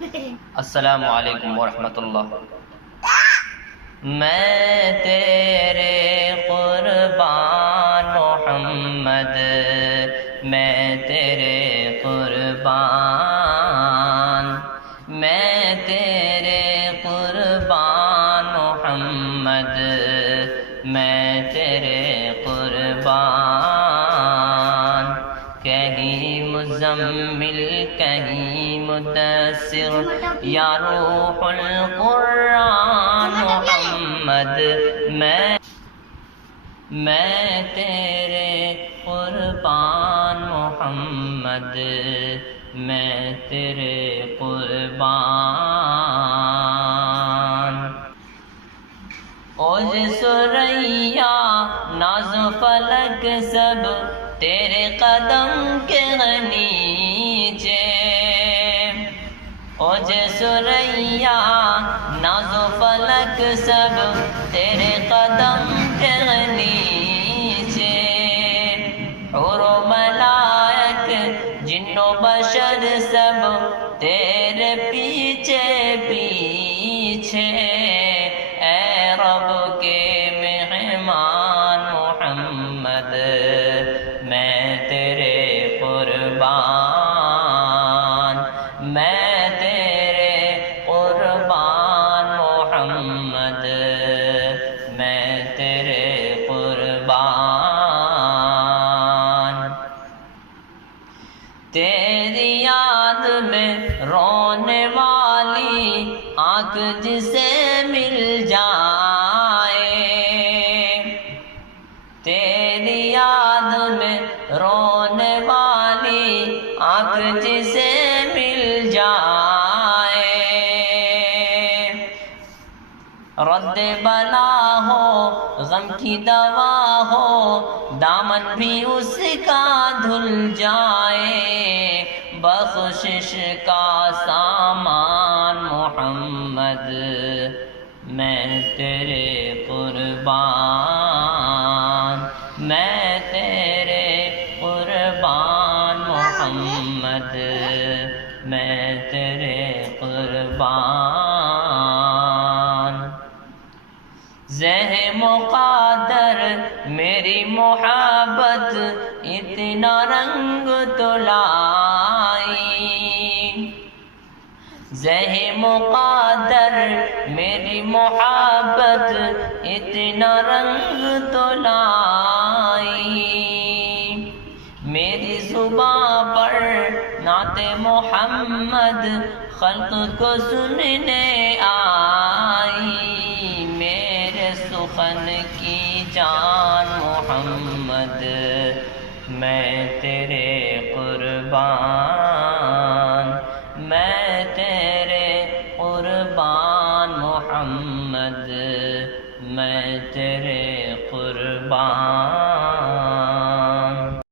السلام علیکم ورحمۃ اللہ۔ میں تیرے قربان محمد، میں تیرے قربان، میں تیرے قربان محمد، میں تیرے قربان۔ کہیں مزمل کہیں مدسر، یا روح القرآن محمد، میں تیرے قربان محمد، میں تیرے قربان۔ اوج سریا ناز و فلک سب تیرے قدم کے نیچے، اوج سریا ناز و فلک سب تیرے قدم کے نیچے، حور و ملائک جن و بشر سب تیرے پیچھے پیچھے، اے رب کے مہمان محمد، میں تیرے قربان، میں تیرے قربان محمد، میں تیرے قربان۔ تیری یاد میں رونے والی آنکھ جسے مل جائے، تیری یاد میں رونے والی آنکھ جسے مل جائے، رد بلا ہو غم کی دوا ہو، دامن بھی اس کا دھل جائے، بخشش کا سامان محمد، میں تیرے قربان، میں تیرے قربان محمد، میں تیرے قربان۔ زہ مقادر میری محبت اتنا رنگ تو لائی، زہ مقادر میری محبت اتنا رنگ تو لائی، میری زباں پر نعت محمد خلق کو سننے آئی، میرے سخن کی جان محمد، میں تیرے قربان، میں تیرے قربان محمد، میں تیرے قربان۔